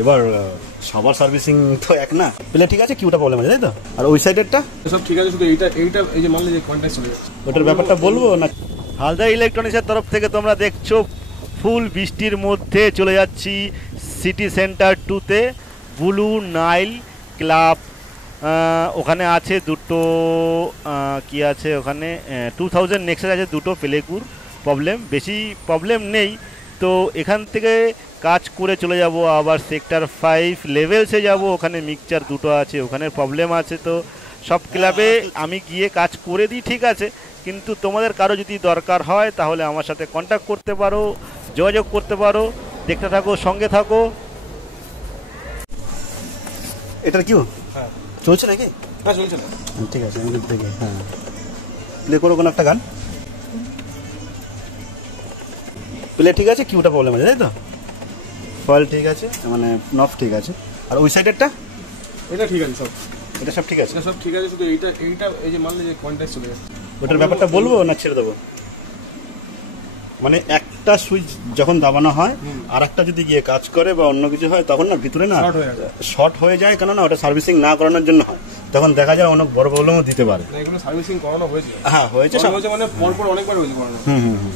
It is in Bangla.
এবার সবার সার্ভিসিং তো এক না, প্লে ঠিক আছে, কিউটা প্রবলেম আছে তাই তো, আর ওই সাইডেরটা সব ঠিক আছে, শুধু এইটা এই যে মানলে যে কন্ট্যাক্ট চলে যাচ্ছে ওটার ব্যাপারটা বলবো না। হালদা ইলেকট্রনিক্সের তরফ থেকে তোমরা দেখছো ফুল বৃষ্টির মধ্যে চলে যাচ্ছি সিটি সেন্টার 2-তে, ব্লু নাইল ক্লাব। ওখানে আছে দুটো কি আছে ওখানে 2000 নেক্সাস আছে, দুটো প্লেকুর প্রবলেম, বেশি প্রবলেম নেই। তো এখান থেকে কাজ করে চলে যাব আবার সেক্টর 5 লেভেলসে যাব, ওখানে মিক্সচার দুটো আছে, ওখানে প্রবলেম আছে। তো সব ক্লাবে আমি গিয়ে কাজ করে দিই, ঠিক আছে, কিন্তু তোমাদের কারো যদি দরকার হয় তাহলে আমার সাথে কন্ট্যাক্ট করতে পারো, যোগাযোগ করতে পারো। দেখতে থাকো, সঙ্গে থাকো। এটার কিউ হ্যাঁ চলছে নাকি? হ্যাঁ চলছে না, ঠিক আছে, আমি থেকে হ্যাঁ প্লে করো কোনো একটা গান। প্লে ঠিক আছে, কিউটা প্রবলেম আছে তাই তো, ফয়েল ঠিক আছে, মানে নফ ঠিক আছে, আর ওই সাইডেরটা এটা ঠিক আছে, সব এটা সব ঠিক আছে, এটা সব ঠিক আছে, শুধু এইটা এই যে মানলে যে কন্ট্যাক্ট চলে যাচ্ছে ওটার ব্যাপারটা বলবো না ছেড়ে দেবো? মানে একটা সুইচ যখন দাবানো হয় আর একটা যদি গিয়ে কাজ করে বা অন্য কিছু হয় তখন না ভিতরে না শর্ট হয়ে যায়, কেননা ওটা সার্ভিসিং না করানোর জন্য হয়, তখন দেখা যায় অনেক বড় প্রবলেমও দিতে পারে। না, এগুলো সার্ভিসিং করানো হয়েছে, হ্যাঁ হয়েছে, মানে পরপর অনেকবার হয়েছে করানো। হুম হুম হুম